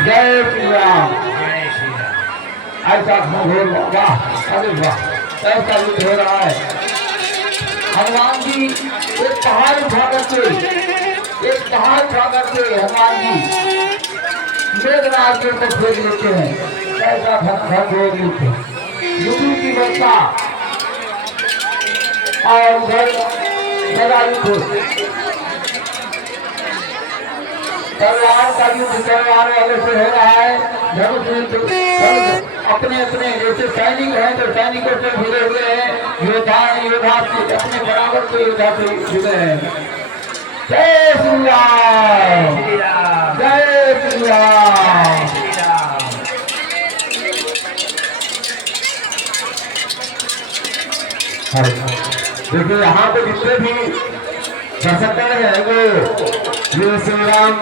जय श्री राम। ऐसा घोर वाह, अरे वाह, ऐसा युद्ध हो रहा है। हनुमान जी एक पहाड़ उठा करके हनुमान जी मेघनाथ के ऊपर फेंक लेते हैं। ऐसा घोर युद्ध, युद्ध की वर्षा और उधर बड़ा युद्ध, तलवार का युद्ध तलवार वाले से हो रहा है। धनुष युद्ध अपने अपने जैसे सैनिक हैं तो सैनिकों से जुड़े हुए हैं, योद्धा अपने बराबर के योद्धा से जुड़े हैं। जय श्री राम, जय श्री राम। देखिए यहाँ पे जितने भी दर्शक हैं वो श्री राम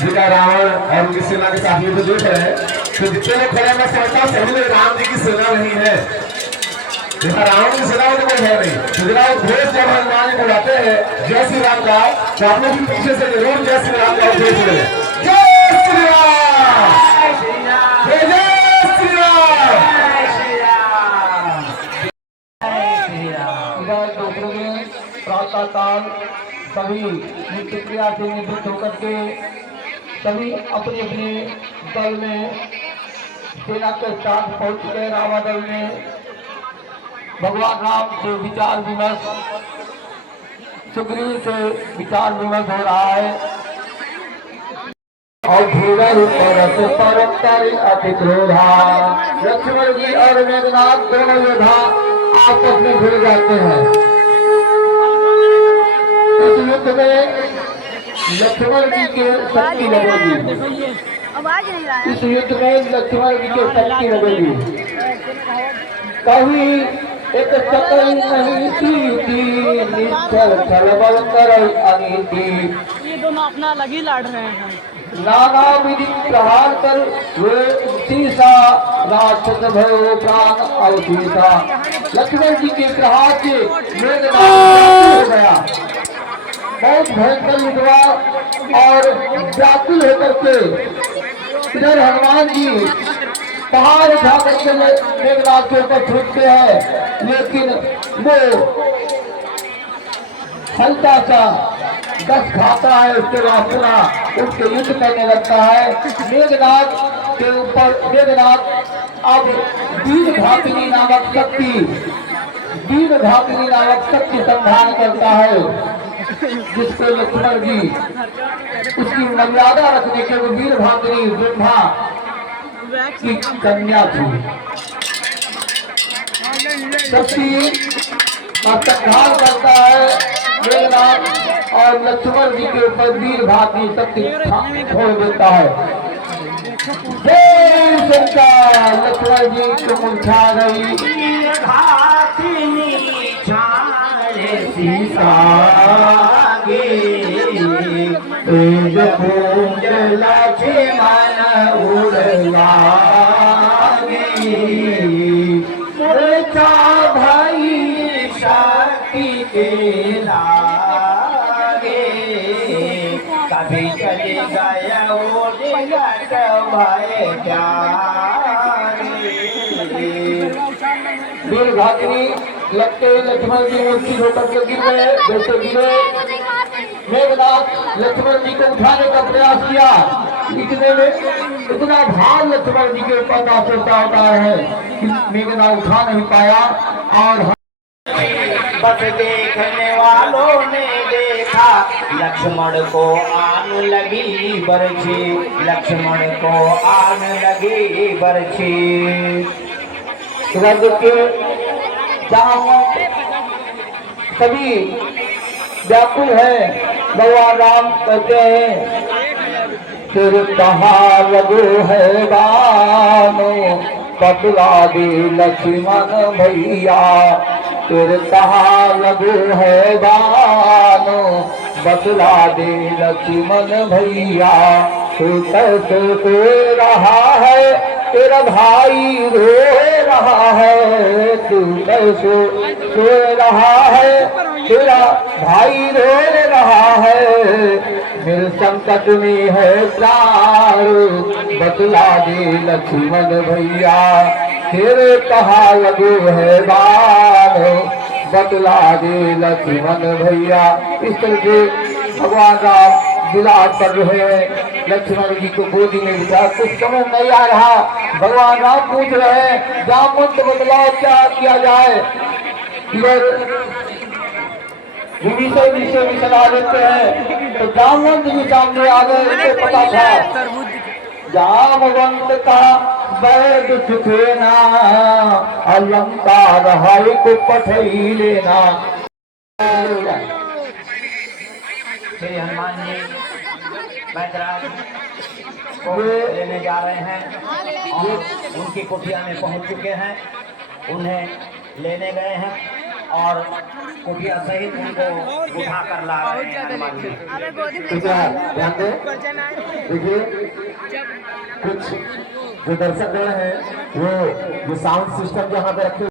जी का रावण और उनकी सेना के साथ युद्ध देख रहे हैं। तो जितने लोग खड़े मैं समझता हूँ सभी लोग राम जी की सेना नहीं है। जैसा रावण की सेना में तो कोई है नहीं। तो जनाब घोष जब हनुमान जी बुलाते हैं जय श्री राम का, तो आप लोग पीछे से जरूर जय श्री राम का उपदेश करें। जय श्री राम, जय श्री राम। प्रातः काल सभी नित्य क्रिया से निवृत्त होकर के सभी अपने अपने दल में सेना के साथ पहुंच गए। रावण दल में भगवान राम से विचार विमर्श, सुग्रीव से विचार विमर्श हो रहा है। और अति क्रोधा लक्ष्मण जी और मेघनाथ दोनों योद्धा आपस में भिड़ जाते हैं। इस युद्ध में लक्ष्मण जी के शक्ति लगेगी। इस युद्ध में लक्ष्मण जी के शक्ति लगेगी। कभी एक सकल नहीं थी निश्चल छलबल कर अनीति। ये दोनों अपना अलग ही लड़ रहे हैं। नाना विधि प्रहार कर वे सीसा राक्षस भयो प्राण अवधीसा। लक्ष्मण जी के प्रहार से मेघनाथ हो गया। बहुत भयंकर युद्ध हुआ और व्याकुल होकर के इधर हनुमान जी पहाड़ उठा करके मेघनाथ के ऊपर छूटते हैं, लेकिन वो हल्का सा दस खाता है। उसके बाद पूरा उसके युद्ध करने लगता है। मेघनाथ के ऊपर मेघनाथ अब वीर घातिनी नामक शक्ति संधान करता है, जिसको लक्ष्मण जी उसकी मर्यादा रखने के वो वीर भागिनी ब्रह्मा की कन्या थी। शक्ति का संहार करता है मेघनाथ और लक्ष्मण जी के ऊपर वीर भागिनी शक्ति छोड़ देता है। जय शंकर, लक्ष्मण जी को मुरझा गई तेज पूज लक्ष्मण उड़लागी। मूर्छा भई शक्ति के लागे, कभी चले गया वीर घातिनी लगते लक्ष्मण जी मूर्छित होकर के गिर गए। जैसे गिरे मेघनाथ लक्ष्मण जी को उठाने का प्रयास किया, इतने में इतना भार लक्ष्मण जी के ऊपर होता है कि मेघनाथ उठा नहीं पाया। और बस देखने वालों ने देखा लक्ष्मण को आन लगी बरछी, लक्ष्मण को आन लगी बरछी। जहाँ सभी व्याकुल है, भगवान राम कहते हैं फिर कहाँ लगो है बानो बदला दे लक्ष्मण भैया। फिर कहाँ लगो है बानो बदला दे लक्ष्मण भैया। तू कैसे रो रहा है तेरा भाई रो रहा है, तू कैसे रो रहा है तेरा भाई रो रहा है। मेरे संकट में है प्राण बतला दे लक्ष्मण भैया, तेरे कहा लगो है बाण बतला दे लक्ष्मण भैया। इस तरह से भगवान राम विलाप कर रहे हैं, लक्ष्मण जी को गोदी में बिठा। कुछ समझ नहीं आ रहा, भगवान राम पूछ रहे हैं जामवंत बदलाव क्या किया जाए। इधर विभीषण जी से भी सलाह देते हैं तो जामवंत जी सामने आ गए। इनको पता था जामवंत का वैद सुखेना, अलंकार हाय को पठई लेना। श्री हनुमान जी बैदराज को लेने जा रहे हैं और उनकी कुटिया में पहुंच चुके हैं। उन्हें लेने गए हैं और कुटिया सहित उनको उठा कर ला रहे हैं हनुमान जी। ध्यान दे, देखिए कुछ जो दर्शक गण हैं वो जो साउंड सिस्टम जहाँ पे रखे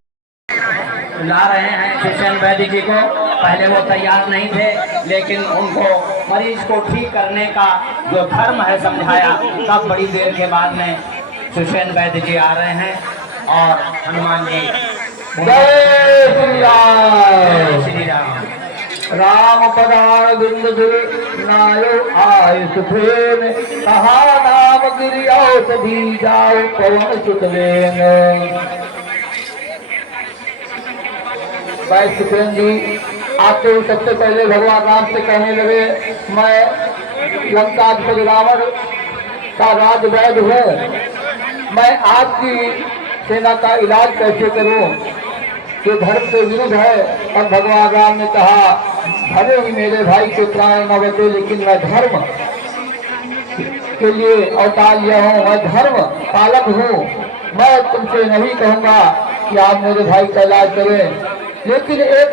ला रहे हैं सुषेण वैद्य जी को। पहले वो तैयार नहीं थे, लेकिन उनको मरीज को ठीक करने का जो धर्म है समझाया, तब बड़ी देर के बाद में सुषेण वैद्य जी आ रहे हैं और हनुमान जी जय श्री राम। श्री राम। राम पदार बिंद नायो आय सुखेन, कहा नाम गिरियो सभी जाओ पवन सुतवेन। भाई सुखेन जी आते ही सबसे पहले भगवान राम से कहने लगे, मैं लंकाधिपति रावण का राजवैद्य हूँ, मैं आपकी सेना का इलाज कैसे करूं, ये धर्म के विरुद्ध है। और भगवान राम ने कहा भले ही मेरे भाई के प्राण न बचे, लेकिन मैं धर्म के लिए अवतार लिया हूँ, मैं धर्म पालक हूँ। मैं तुमसे नहीं कहूँगा कि आप मेरे भाई का इलाज करें, लेकिन एक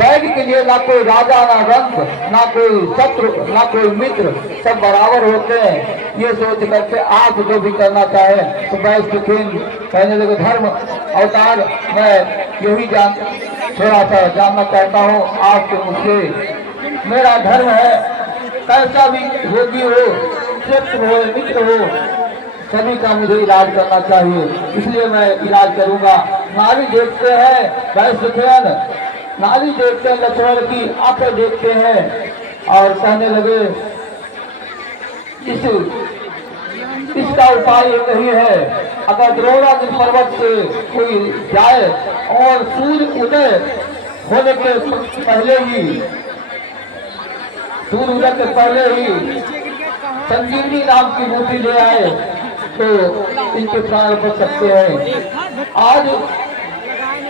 वैद्य के लिए ना कोई राजा, ना रंग, ना कोई शत्रु, ना कोई मित्र, सब बराबर होते हैं। ये सोच करके आप जो भी करना चाहें तो वैद्य सुखेन कहने लगे धर्म अवतार मैं यही थोड़ा सा जानना चाहता हूँ आपके मुझसे। मेरा धर्म है कैसा भी रोगी हो, शत्रु हो, मित्र हो, सभी का मुझे इलाज करना चाहिए, इसलिए मैं इलाज करूंगा। नाली देखते हैं वैद्य सुखेन, नाली देखते हैं, लक्ष्मण की आंखें देखते हैं और कहने लगे इसका उपाय यही है, अगर द्रोणागिरि पर्वत से कोई जाए और सूर्य उदय होने के पहले ही, सूर्य उदय के पहले ही संजीवनी नाम की बूटी ले आए तो इनके प्राण बच सकते हैं। आज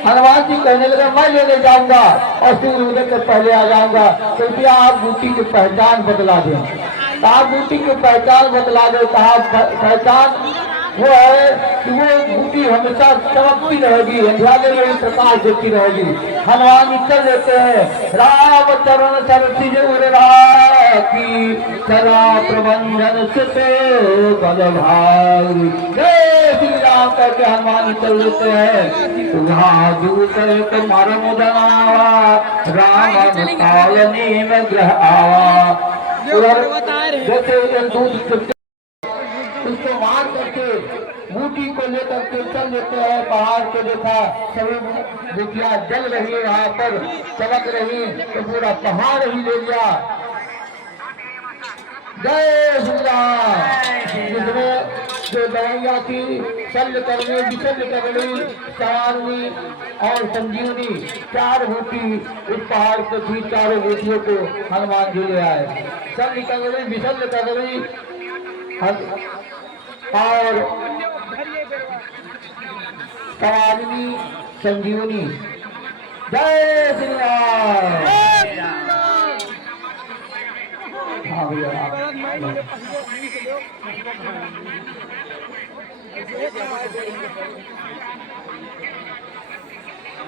हनुमान जी कहने लगे मैं लेने जाऊंगा और सूर्य उदय के पहले आ जाऊंगा, तो क्या आप बूटी की पहचान बदला दें। कहा बूटी की पहचान बदला दे। कहा पहचान वो है कि वो बूटी हमेशा चमकती रहेगी, अंधियारे में प्रकाश देती रहेगी। हनुमान जी चल देते हैं, राम चरण सरसिज उर राखी, सदा प्रबंधन सुते बल भारी। जय श्री राम करके हनुमान जी चल देते हैं। तुम्हारा दूत तो मारो मुदनावा, राम पालनी में ग्रह आवा। जैसे दूध उसको मार करके बूटी को लेकर के चल देते हैं पहाड़ पे। देखा सभी बूटियां जल रही है, वहां पर चमक रही, तो पूरा पहाड़ ही ले लिया। जय श्री राम। जिसमें जो दवाइयाँ थी शल्य करनी, विशल्य करनी, सवारनी और संजीवनी, चार बूटी उस पहाड़ पे थी। चारों बूटियों को हनुमान जी ले आए। शल्य करनी, विशल्य करनी और सवारनी, संजीवनी। जय श्री राम। हाँ भैया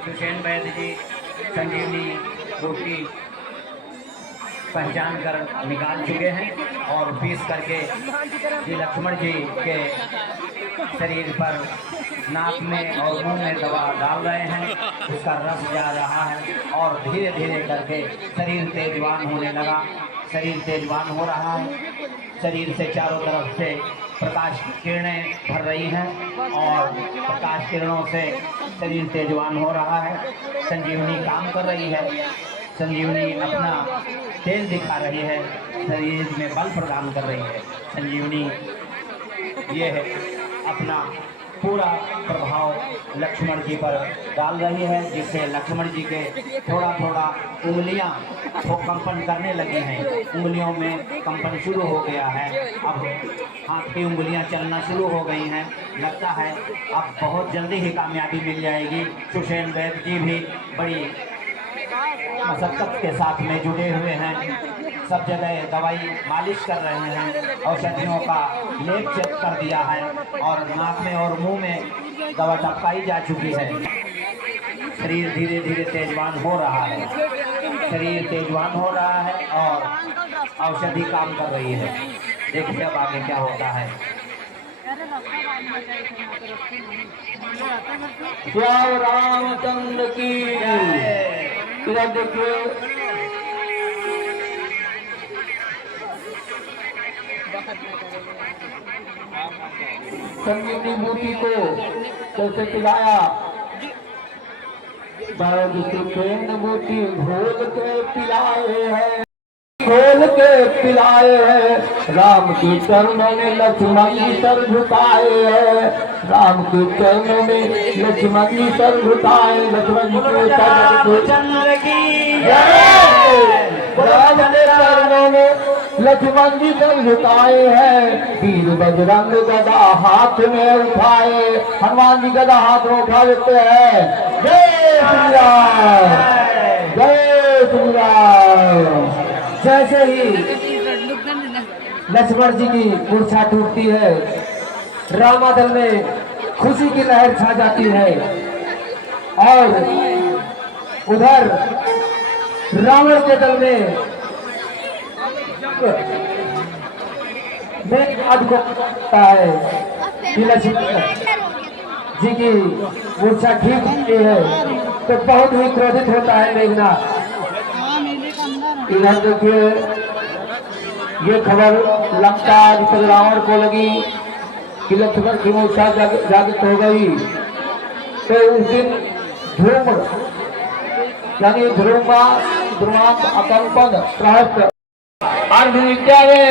सुषेण वैद्य जी संजीवनी बूटी पहचान कर निकाल चुके हैं और पीस करके ये लक्ष्मण जी के शरीर पर नाक में और मुंह में दवा डाल रहे हैं। उसका रस जा रहा है और धीरे धीरे करके शरीर तेजवान होने लगा। शरीर तेजवान हो रहा है। शरीर से चारों तरफ से प्रकाश की किरणें भर रही हैं और प्रकाश किरणों से शरीर तेजवान हो रहा है। संजीवनी काम कर रही है। संजीवनी अपना तेज दिखा रही है, शरीर में बल प्रदान कर रही है। संजीवनी ये है अपना पूरा प्रभाव लक्ष्मण जी पर डाल रही है, जिससे लक्ष्मण जी के थोड़ा थोड़ा उंगलियां कंपन करने लगी हैं। उंगलियों में कंपन शुरू हो गया है। अब हाथ की उंगलियां चलना शुरू हो गई हैं। लगता है अब बहुत जल्दी ही कामयाबी मिल जाएगी। सुषेण वैद्य जी भी बड़ी मशक्कत के साथ में जुटे हुए हैं। सब जगह दवाई मालिश कर रहे हैं, औषधियों का लेप चेक कर दिया है और नाक में और मुंह में दवा टपकाई जा चुकी है। शरीर धीरे धीरे तेजवान हो रहा है। शरीर तेजवान हो रहा है और औषधि काम कर रही है। देखिए अब आगे क्या होता है। श्याम रामचंद्र की इधर देखिए संजीवनी बूटी को कैसे पिलाया। सुखेंद्र बूटी घोल के पिलाए हैं, खोल के पिलाए हैं। राम के चरणों में लक्ष्मण जी सर झुकाए हैं। राम के चरणों में लक्ष्मण जी सर झुकाए। लक्ष्मण जी के रामचंद्र की राम के चरणों में लक्ष्मण जी सर झुकाए हैं। वीर बजरंग गदा हाथ में उठाए। हनुमान जी गदा हाथ में उठा लेते हैं। जय श्री राम, जय श्री राम। जैसे ही लक्ष्मण जी की मूर्छा टूटती है, रामादल में खुशी की लहर छा जाती है और उधर रावण के दल में अद्भुत होता है कि लक्ष्मण जी की मूर्छा ठीक होती है तो बहुत ही क्रोधित होता है मेघनाथ। इधर देखिए ये खबर लंका अधिपति रावण को लगी कि लक्ष्मण की मूर्छा जागृत हो गई। तो उस दिन ध्रुव यानी ध्रुवांत अकल्पन सहस्त्र अर्धविद्या ने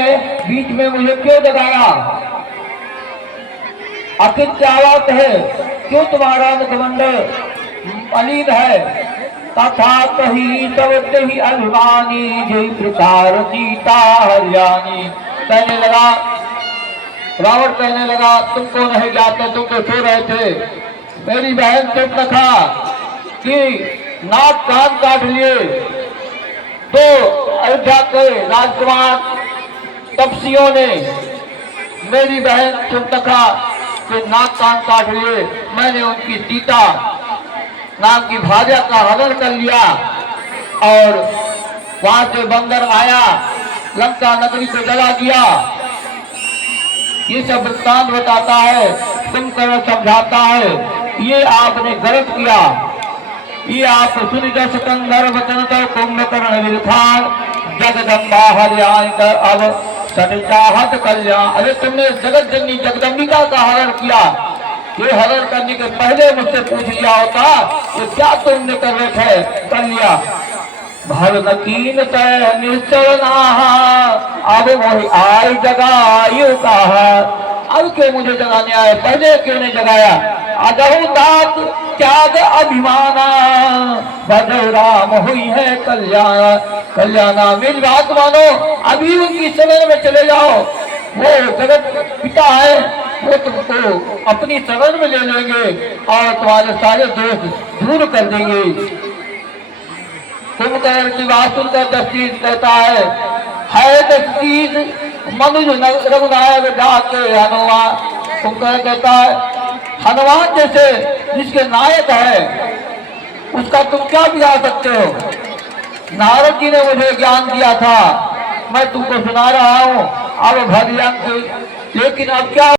बीच में मुझे क्यों जगाया। अकित्यावत है क्यों तुम्हारा मुखमंडल अलीन है। तथा कही तब ही अभिमानी जय प्रकार सीता हरियाणी। कहने लगा रावण, कहने लगा तुमको नहीं जाते, तुम तो सो रहे थे। मेरी बहन चुप न था कि नाक कान काट लिए। तो अयोध्या के राजकुमार तपस्वियों ने मेरी बहन चुप न था कि नाक कान काट लिए। मैंने उनकी सीता नाम की भार्या का हरण कर लिया और वहां से बंदर आया, लंका नगरी को जला दिया। ये सब वृत्तांत बताता है, कुंभकर्ण समझाता है ये आपने गलत किया। ये आप सुनित सिकंदर वचन तो कुंभकर्ण विलखान जगदम्बा हरियाण कर अब सट चाहत कल्याण। अरे तुमने जगत जननी जगदम्बिका का हरण किया। ये हरण करने के पहले मुझसे पूछ लिया होता ये क्या तुमने कर लिया। भव कीन तय निश्चल अब वही आई जगायु कहा। अब क्यों मुझे जगाने आए, पहले क्यों नहीं जगाया। अदहु तात त्याग अभिमाना भद्र राम हुई है कल्याण। कल्याणा मेरी बात मानो, अभी उनकी शरण में चले जाओ। वो जगत पिता है, वो तुमको अपनी शरण में ले लेंगे और तुम्हारे सारे दोष दूर कर देंगे। कुंभकर्ण की बात सुनकर दशरथ कहता है दशरथ मनुज रघुनायक जाके हनुमान। कुंभकर्ण कहता है हनुमान जैसे जिसके नायक है उसका तुम क्या बिगाड़ सकते हो। नारद जी ने मुझे ज्ञान दिया था, मैं तुमको सुना रहा हूँ। अब भगवान, लेकिन अब क्या